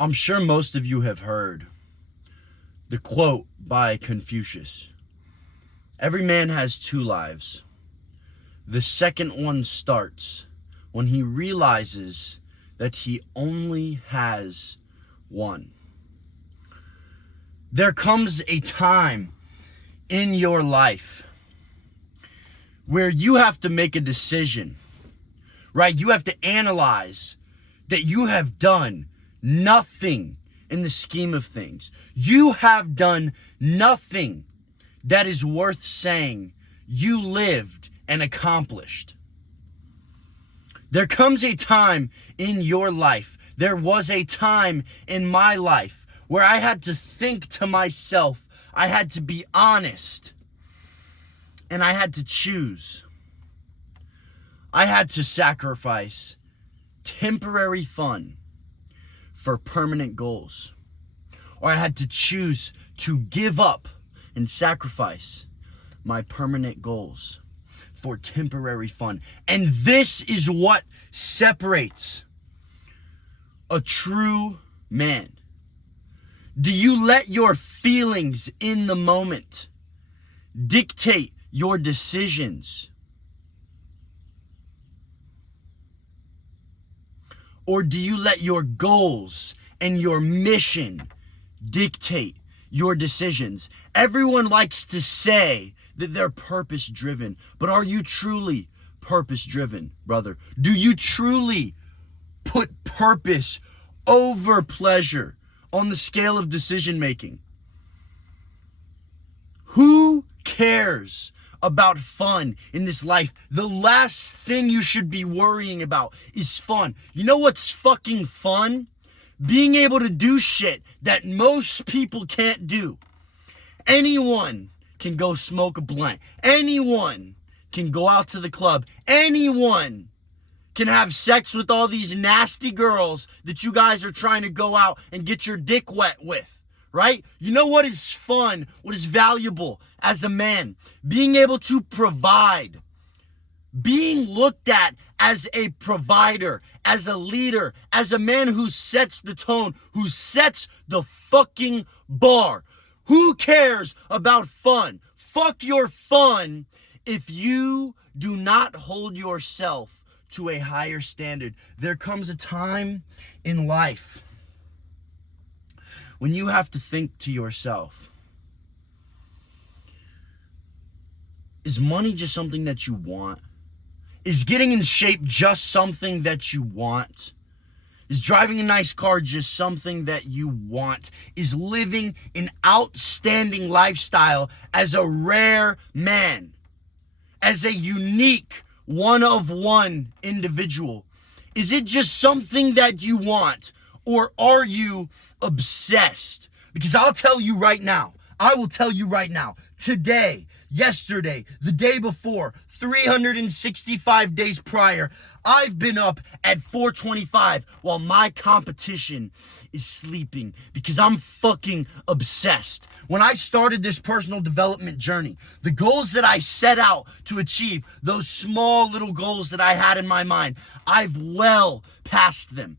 I'm sure most of you have heard the quote by Confucius. Every man has two lives. The second one starts when he realizes that he only has one. There comes a time in your life where you have to make a decision, right? You have to analyze that you have done nothing in the scheme of things. You have done nothing that is worth saying you lived and accomplished. There comes a time in your life, there was a time in my life where I had to think to myself, I had to be honest, and I had to choose. I had to sacrifice temporary fun for permanent goals. Or I had to choose to give up and sacrifice my permanent goals for temporary fun. And this is what separates a true man. Do you let your feelings in the moment dictate your decisions? Or do you let your goals and your mission dictate your decisions? Everyone likes to say that they're purpose driven, but are you truly purpose driven, brother? Do you truly put purpose over pleasure on the scale of decision making? Who cares about fun in this life? The last thing you should be worrying about is fun. You know what's fucking fun? Being able to do shit that most people can't do. Anyone can go smoke a blunt. Anyone can go out to the club. Anyone can have sex with all these nasty girls that you guys are trying to go out and get your dick wet with. Right? You know what is fun, what is valuable as a man? Being able to provide. Being looked at as a provider, as a leader, as a man who sets the tone, who sets the fucking bar. Who cares about fun? Fuck your fun if you do not hold yourself to a higher standard. There comes a time in life when you have to think to yourself, is money just something that you want? Is getting in shape just something that you want? Is driving a nice car just something that you want? Is living an outstanding lifestyle as a rare man, as a unique one-of-one individual, is it just something that you want? Or are you obsessed? Because I'll tell you right now, I will tell you right now, today, yesterday, the day before, 365 days prior, I've been up at 4:25 while my competition is sleeping because I'm fucking obsessed. When I started this personal development journey, the goals that I set out to achieve, those small little goals that I had in my mind, I've well passed them.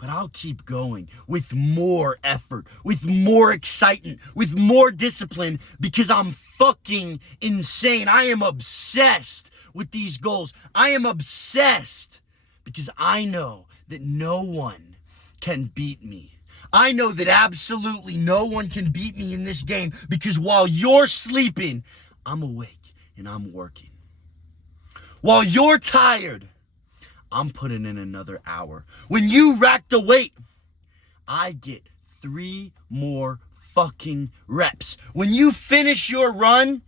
But I'll keep going with more effort, with more excitement, with more discipline because I'm fucking insane. I am obsessed with these goals. I am obsessed because I know that no one can beat me. I know that absolutely no one can beat me in this game because while you're sleeping, I'm awake and I'm working. While you're tired, I'm putting in another hour. When you rack the weight, I get 3 more fucking reps. When you finish your run,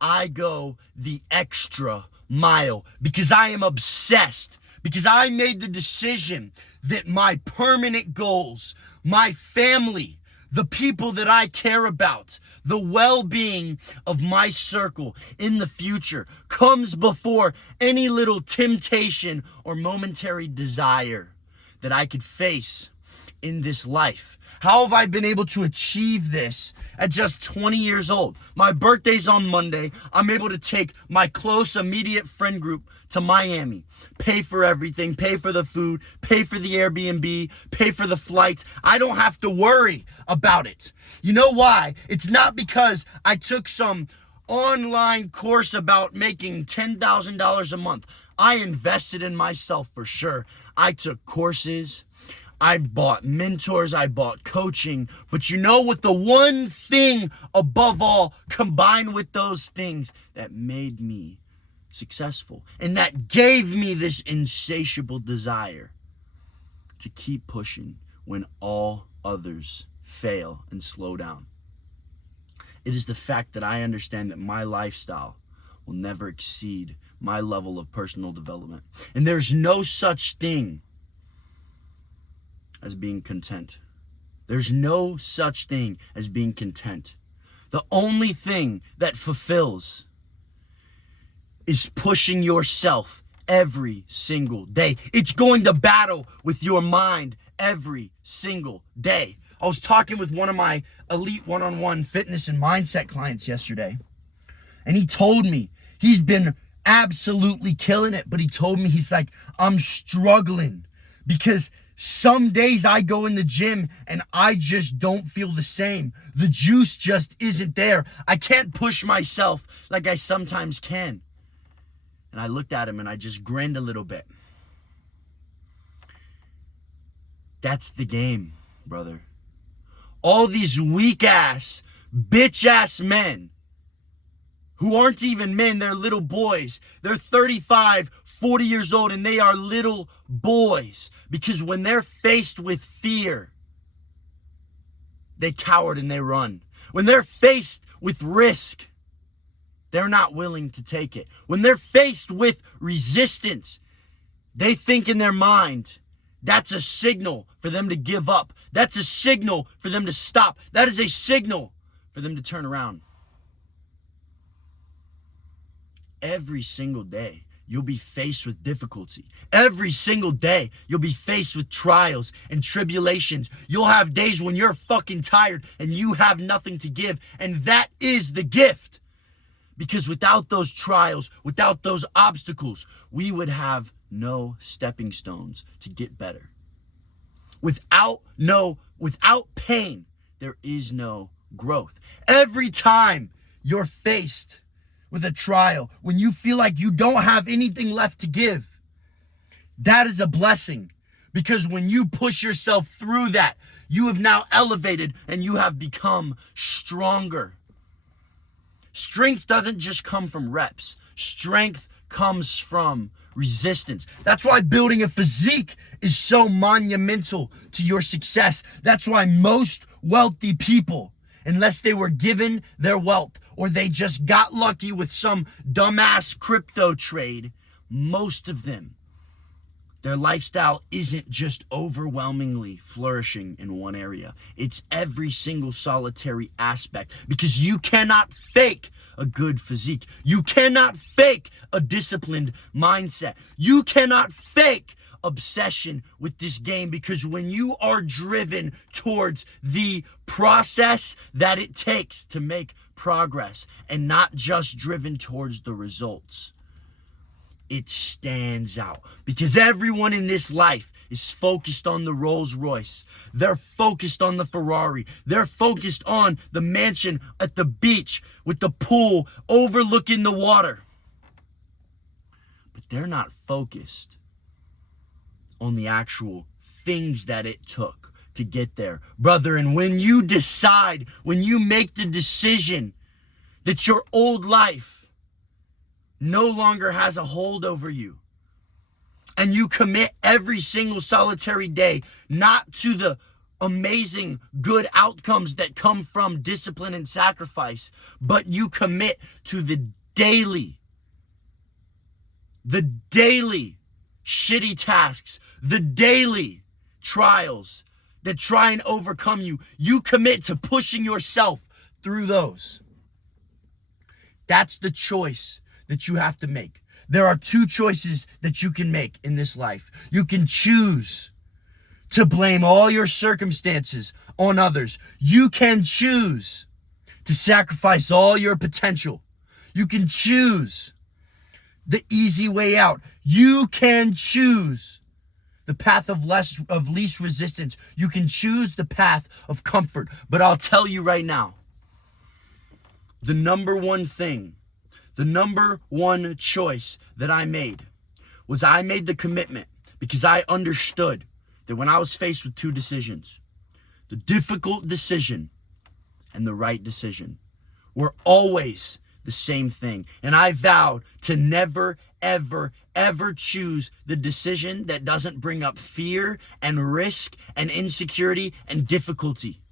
I go the extra mile because I am obsessed. Because I made the decision that my permanent goals, my family, the people that I care about, the well-being of my circle in the future comes before any little temptation or momentary desire that I could face in this life? How have I been able to achieve this at just 20 years old? My birthday's on Monday. I'm able to take my close, immediate friend group to Miami, pay for everything, pay for the food, pay for the Airbnb, pay for the flights. I don't have to worry about it. You know why? It's not because I took some online course about making $10,000 a month. I invested in myself for sure. I took courses. I bought mentors, I bought coaching, but you know what, the one thing above all, combined with those things that made me successful and that gave me this insatiable desire to keep pushing when all others fail and slow down. It is the fact that I understand that my lifestyle will never exceed my level of personal development. And there's no such thing as being content. There's no such thing as being content. The only thing that fulfills is pushing yourself every single day. It's going to battle with your mind every single day. I was talking with one of my elite one-on-one fitness and mindset clients yesterday, and he told me he's been absolutely killing it, but he told me, he's like, I'm struggling because some days I go in the gym and I just don't feel the same. The juice just isn't there. I can't push myself like I sometimes can. And I looked at him and I just grinned a little bit. That's the game, brother. All these weak-ass, bitch-ass men who aren't even men, they're little boys. They're 35, 40 years old, and they are little boys. Because when they're faced with fear, they cower and they run. When they're faced with risk, they're not willing to take it. When they're faced with resistance, they think in their mind, that's a signal for them to give up. That's a signal for them to stop. That is a signal for them to turn around. Every single day, you'll be faced with difficulty. Every single day, you'll be faced with trials and tribulations. You'll have days when you're fucking tired and you have nothing to give. And that is the gift. Because without those trials, without those obstacles, we would have no stepping stones to get better. Without pain, there is no growth. Every time you're faced with a trial, when you feel like you don't have anything left to give, that is a blessing. Because when you push yourself through that, you have now elevated and you have become stronger. Strength doesn't just come from reps. Strength comes from resistance. That's why building a physique is so monumental to your success. That's why most wealthy people, unless they were given their wealth or they just got lucky with some dumbass crypto trade, most of them, their lifestyle isn't just overwhelmingly flourishing in one area. It's every single solitary aspect, because you cannot fake a good physique. You cannot fake a disciplined mindset. You cannot fake obsession with this game, because when you are driven towards the process that it takes to make progress and not just driven towards the results, it stands out. Because everyone in this life is focused on the Rolls Royce. They're focused on the Ferrari. They're focused on the mansion at the beach with the pool overlooking the water. But they're not focused on the actual things that it took to get there. Brother, and when you decide, when you make the decision that your old life no longer has a hold over you, and you commit every single solitary day, not to the amazing good outcomes that come from discipline and sacrifice, but you commit to the daily shitty tasks, the daily trials that try and overcome you. You commit to pushing yourself through those. That's the choice that you have to make. There are two choices that you can make in this life. You can choose to blame all your circumstances on others. You can choose to sacrifice all your potential. You can choose the easy way out. You can choose the path of least resistance. You can choose the path of comfort. But I'll tell you right now, the number one thing, the number one choice that I made was I made the commitment because I understood that when I was faced with two decisions, the difficult decision and the right decision were always the same thing. And I vowed to never, ever, ever choose the decision that doesn't bring up fear and risk and insecurity and difficulty.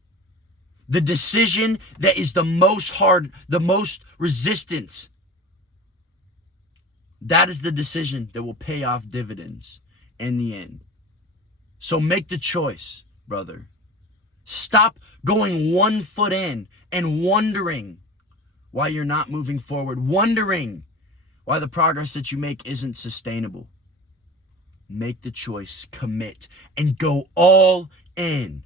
The decision that is the most hard, the most resistance. That is the decision that will pay off dividends in the end. So make the choice, brother. Stop going 1 foot in and wondering why you're not moving forward, wondering why the progress that you make isn't sustainable. Make the choice, commit, and go all in.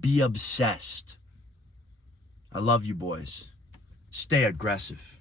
Be obsessed. I love you, boys. Stay aggressive.